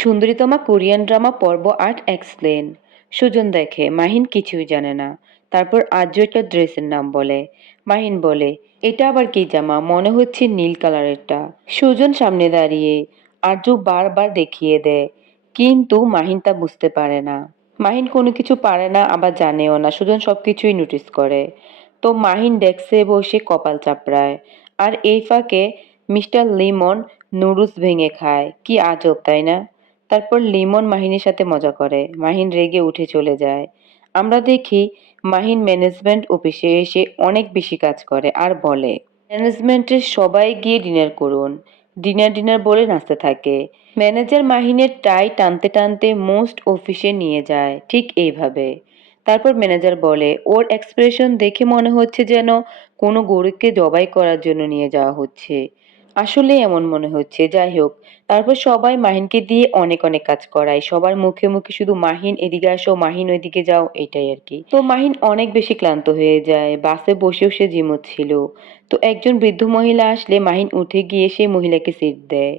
সুন্দরীতমা Korean drama পর্ব আট explain. Sujan দেখে, মাহিন কিছুই জানে না। তারপর আর্য একটা ড্রেসের নাম বলে। মাহিন বলে, এটা আবার কি জামা? মনে হচ্ছে নীল কালারেরটা। সুজন সামনে দাঁড়িয়ে আর্য বারবার দেখিয়ে দেয়, কিন্তু মাহিন তা বুঝতে পারে না। মাহিন কোনো কিছু পারে না, আবার জানেও না। সুজন সব কিছুই নোটিস করে। তো মাহিন ডেস্কে বসে কপাল চাপড়ায়। আর এই ফাঁকে মিস্টার লিমন নুডলস ভেঙে খায়। কি আজব, তাই না? তারপর লিমন মাহিনের সাথে মজা করে। মাহিন রেগে উঠে চলে যায়। আমরা দেখি মাহিন ম্যানেজমেন্ট অফিসে এসে অনেক বেশি কাজ করে আর বলে ম্যানেজমেন্টের সবাই গিয়ে ডিনার করুন। ডিনার ডিনার বলে নাচতে থাকে। ম্যানেজার মাহিনের টাই টানতে টানতে মোস্ট অফিসে নিয়ে যায়, ঠিক এইভাবে। তারপর ম্যানেজার বলে, ওর এক্সপ্রেশন দেখে মনে হচ্ছে যেন কোনো গরুকে জবাই করার জন্য নিয়ে যাওয়া হচ্ছে। আসলে এমন মনে হচ্ছে। যাই হোক, তারপর সবাই মাহিনকে দিয়ে অনেক অনেক কাজ করায়। সবার মুখে মুখে শুধু মাহিন এদিকে আসো, মাহিন ওইদিকে যাও, এটাই আর কি। তো মাহিন অনেক বেশি ক্লান্ত হয়ে যায়। বাসে বসেও সে ছিল। তো একজন বৃদ্ধ মহিলা আসলে মাহিন উঠে গিয়ে সেই মহিলাকে সিট দেয়।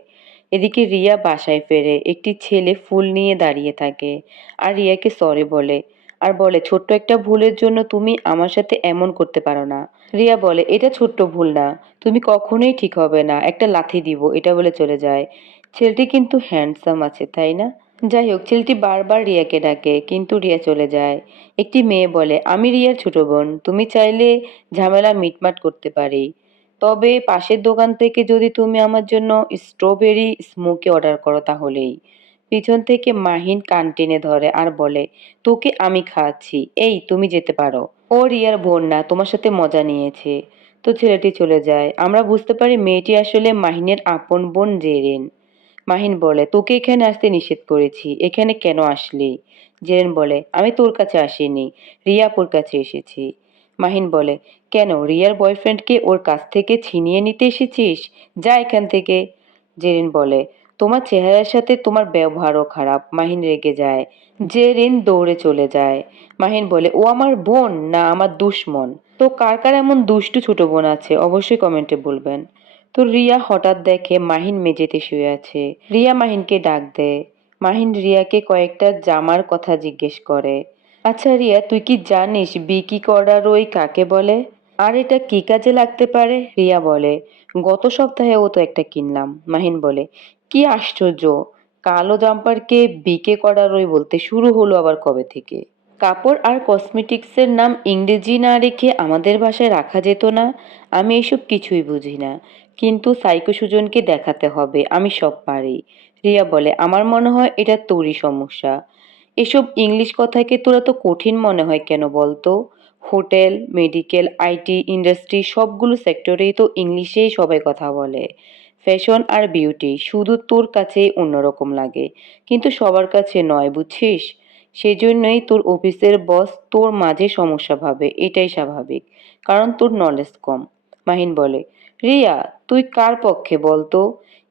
এদিকে রিয়া বাসায় ফেরে। একটি ছেলে ফুল নিয়ে দাঁড়িয়ে থাকে। আর রিয়াকে সরে বলে। আর বলে, ছোট্ট একটা ভুলের জন্য তুমি আমার সাথে এমন করতে পারো না। রিয়া বলে, এটা ছোট্ট ভুল না। তুমি কখনোই ঠিক হবে না। একটা লাথি দিব। এটা বলে চলে যায়। ছেলেটি কিন্তু হ্যান্ডসাম আছে, তাই না? যাই হোক, ছেলেটি বারবার রিয়াকে ডাকে, কিন্তু রিয়া চলে যায়। একটি মেয়ে বলে, আমি রিয়ার ছোট বোন। তুমি চাইলে ঝামেলা মিটমাট করতে পারি। তবে পাশের দোকান থেকে যদি তুমি আমার জন্য স্ট্রবেরি স্মোকি অর্ডার করো তাহলেই। পিছন থেকে মাহিন কান টেনে ধরে আর বলে, তোকে আমি খাওয়াচ্ছি এই তুমি যেতে পারো। ও রিয়ার বোন না, তোমার সাথে মজা নিয়েছে। তো ছেলেটি চলে যায়। আমরা বুঝতে পারি মেয়েটি আসলে মাহিনের আপন বোন জেরেন। মাহিন বলে, তোকে এখানে আসতে নিষেধ করেছি, এখানে কেন আসলি? জেরেন বলে, আমি তোর কাছে আসিনি রিয়াপুর কাছে এসেছি। মাহিন বলে, কেন, রিয়ার বয়ফ্রেন্ডকে ওর কাছ থেকে ছিনিয়ে নিতে এসেছিস? যা এখান থেকে। জেরিন বলে তোমার চেহারার সাথে তোমার ব্যবহারও খারাপ। মাহিন রেগে যায়। জেরিন দৌড়ে চলে যায়। মাহিন বলে, ও আমার বোন, না আমার দুশ্মন। তো কার কার এমন দুষ্টু ছোট বোন আছে? অবশ্যই কমেন্টে বলবেন। তো রিয়া হঠাৎ দেখে মাহিন মেঝেতে শুয়ে আছে। রিয়া মাহিনকে ডাক দেয়। মাহিন রিয়াকে কয়েকটা জামার কথা জিজ্ঞেস করে। আচ্ছা রিয়া, তুই কি জানিস বিকি করার ওই কাকে বলে? আর এটা কি কাজে লাগতে পারে? রিয়া বলে গত সপ্তাহে ও তো একটা কিনলাম, মাহিন বলে। কি আশ্চর্য, কালো জাম্পারকে বিকে ওই বলতে শুরু হলো আবার কবে থেকে? কাপড় আর কসমেটিক্সের নাম ইংরেজি না রেখে আমাদের ভাষায় রাখা যেত না, আমি এসব কিছুই বুঝি না। কিন্তু সাইকো সুজনকে দেখাতে হবে, আমি সব পারি। রিয়া বলে, আমার মনে হয় এটা তোরই সমস্যা। এসব ইংলিশ কথাকে তোরা তো কঠিন মনে হয় কেন বলতো? হোটেল, মেডিকেল, আইটি, ইন্ডাস্ট্রি সবগুলো সেক্টরেই তো ইংলিশেই সবাই কথা বলে। ফ্যাশন আর বিউটি শুধু তোর কাছেই অন্যরকম লাগে। কিন্তু সবার কাছে নয়, বুঝছিস? সেই জন্যই তোর অফিসের বস তোর মাঝে সমস্যা ভাবে, এটাই স্বাভাবিক। কারণ তোর নলেজ কম। মাহিন বলে, রিয়া, তুই কার পক্ষে বলতো?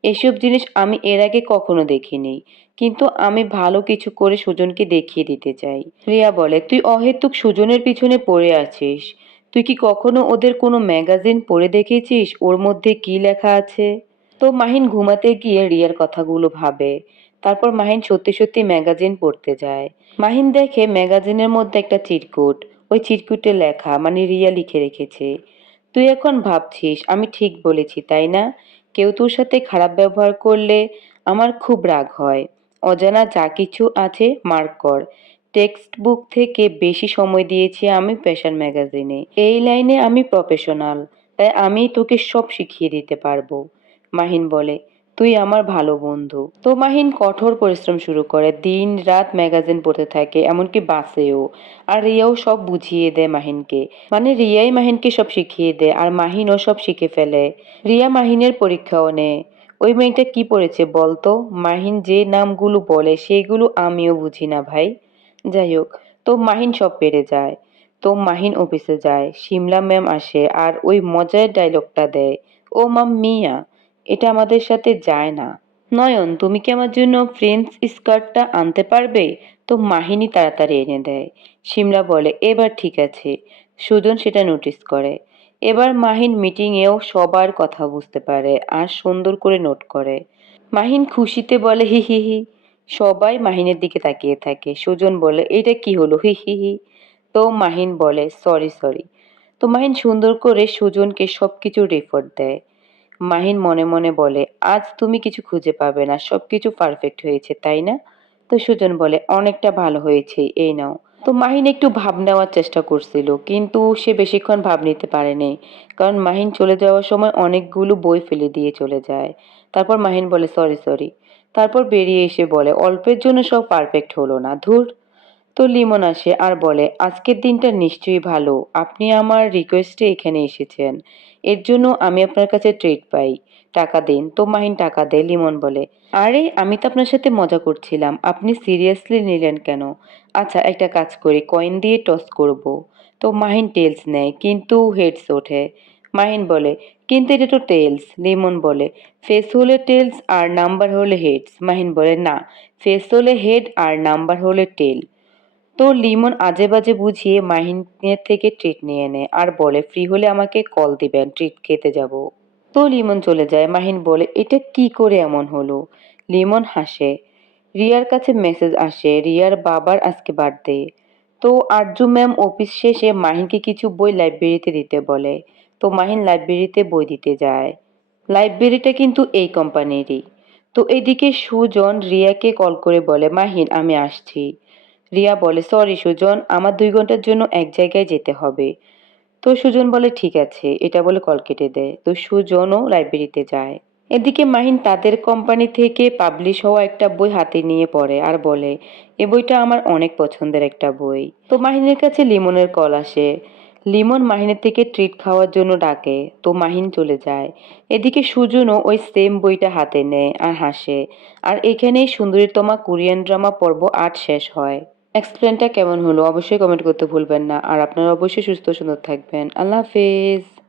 এসব জিনিস আমি এর আগে কখনো দেখিনি। কিন্তু আমি ভালো কিছু করে সুজনকে দেখিয়ে দিতে চাই। রিয়া বলে, তুই অহেতুক সুজনের পিছনে পড়ে আছিস। তুই কি কখনো ওদের কোনো ম্যাগাজিন পড়ে দেখেছিস? ওর মধ্যে কি লেখা আছে? তো মাহিন ঘুমাতে গিয়ে রিয়ার কথাগুলো ভাবে। তারপর মাহিন সত্যি সত্যি ম্যাগাজিন পড়তে যায়। মাহিন দেখে ম্যাগাজিনের মধ্যে একটা চিরকুট। ওই চিরকুটে লেখা মানে রিয়া লিখে রেখেছে। তুই এখন ভাবছিস, আমি ঠিক বলেছি, তাই না? কেউ তোর সাথে খারাপ ব্যবহার করলে আমার খুব রাগ হয়। অজানা যা কিছু আছে মার্ক কর। টেক্সট বুক থেকে বেশি সময় দিয়েছি আমি ফ্যাশন ম্যাগাজিনে। এই লাইনে আমি প্রফেশনাল, তাই আমি তোকে সব শিখিয়ে দিতে পারব। মাহিন বলে তুই আমার ভালো বন্ধু। তো মাহিন কঠোর পরিশ্রম শুরু করে দিন রাত ম্যাগাজিন পড়তে থাকে, এমনকি বাসেও। আর রিয়াও সব বুঝিয়ে দেয় মাহিনকে। মানে রিয়াই মাহিনকে সব শিখিয়ে দেয়, আর মাহিনও সব শিখে ফেলে। রিয়া মাহিনের পরীক্ষাও নেয়। ওই মেয়েটা কি পড়েছে বলতো? মাহিন যে নামগুলো বলে, সেগুলো আমিও বুঝি না ভাই। যাই হোক, তো মাহিন সব পেরে যায়। তো মাহিন অফিসে যায়, শিমলা ম্যাম আসে, আর ওই মজার ডায়লগটা দেয়। ও মাম মিয়া এটা আমাদের সাথে যায় না। নয়ন, তুমি কি আমার জন্য ফ্রেঞ্চ স্কার্টটা আনতে পারবে? তো মাহিনী তাড়াতাড়ি এনে দেয়। সিমলা বলে, এবার ঠিক আছে। সুজন সেটা নোটিস করে। এবার মাহিন মিটিংয়েও সবার কথা বুঝতে পারে আর সুন্দর করে নোট করে। মাহিন খুশিতে বলে, হি হি হি। সবাই মাহিনের দিকে তাকিয়ে থাকে। সুজন বলে, এটা কি হলো? হি হি হি। তো মাহিন বলে সরি সরি তো মাহিন সুন্দর করে সুজনকে সব কিছু রিপোর্ট দেয়। মাহিন মনে মনে বলে, আজ তুমি কিছু খুঁজে পাবে না সব কিছু পারফেক্ট হয়েছে, তাই না? তো সুজন বলে, অনেকটা ভালো হয়েছে, এই নাও। তো মাহিন একটু ভাব নেওয়ার চেষ্টা করছিল, কিন্তু সে বেশিক্ষণ ভাব নিতে পারেনি, কারণ মাহিন চলে যাওয়ার সময় অনেকগুলো বই ফেলে দিয়ে চলে যায়। তারপর মাহিন বলে, সরি সরি। তারপর বেরিয়ে এসে বলে, অল্পের জন্য সব পারফেক্ট হলো না, ধুর। তো লিমন আসে আর বলে, আজকের দিনটা নিশ্চয়ই ভালো। আপনি আমার রিকোয়েস্টে এখানে এসেছেন। এর জন্য আমি আপনার কাছে ট্রিট পাই। টাকা দিন তো মাহিন টাকা দেয় লিমন বলে। আরে, আমি তো আপনার সাথে মজা করছিলাম। আপনি সিরিয়াসলি নিলেন কেন? আচ্ছা একটা কাজ করি কয়েন দিয়ে টস করব। তো মাহিন টেলস নেয়, কিন্তু হেডস ওঠে। মাহিন বলে, কিন্তু এটা তো টেলস লিমন বলে। ফেস হলে টেলস আর নাম্বার হলে হেডস মাহিন বলে, না ফেস হলে হেড আর নাম্বার হলে টেল তো লিমন আজে বাজে বুঝিয়ে মাহিনের থেকে ট্রিট নিয়ে নেয় আর বলে ফ্রি হলে আমাকে কল দিবেন ট্রিট খেতে যাব। তো লিমন চলে যায়। মাহিন বলে, এটা কি করে এমন হলো? লিমন হাসে, রিয়ার কাছে মেসেজ আসে, রিয়ার বাবার আজকে বার্থডে তো আরজু ম্যাম অফিস শেষে মাহিনকে কিছু বই লাইব্রেরিতে দিতে বলে। তো মাহিন লাইব্রেরিতে বই দিতে যায়। লাইব্রেরিটা কিন্তু এই কোম্পানিরই তো এদিকে সুজন রিয়াকে কল করে বলে, মাহিন, আমি আসছি। রিয়া বলে সরি সুজন, আমার দুই ঘণ্টার জন্য এক জায়গায় যেতে হবে। তো সুজন বলে, ঠিক আছে। এটা বলে কল কেটে দেয়। তো সুজনও লাইব্রেরিতে যায়। এদিকে মাহিন তাদের কোম্পানি থেকে পাবলিশ হওয়া একটা বই হাতে নিয়ে পড়ে আর বলে, এ বইটা আমার অনেক পছন্দের একটা বই। তো মাহিনের কাছে লিমনের কল আসে। লিমন মাহিনের থেকে ট্রিট খাওয়ার জন্য ডাকে। তো মাহিন চলে যায়। এদিকে সুজনও ওই সেম বইটা হাতে নেয় আর হাসে। আর এখানেই সুন্দরীতমা কোরিয়ান ড্রামা পর্ব আট শেষ হয়। এক্সপ্লেনটা কেমন হলো? অবশ্যই কমেন্ট করতে ভুলবেন না। আর আপনারা অবশ্যই সুস্থ সুন্দর থাকবেন। আল্লাহ হাফেজ।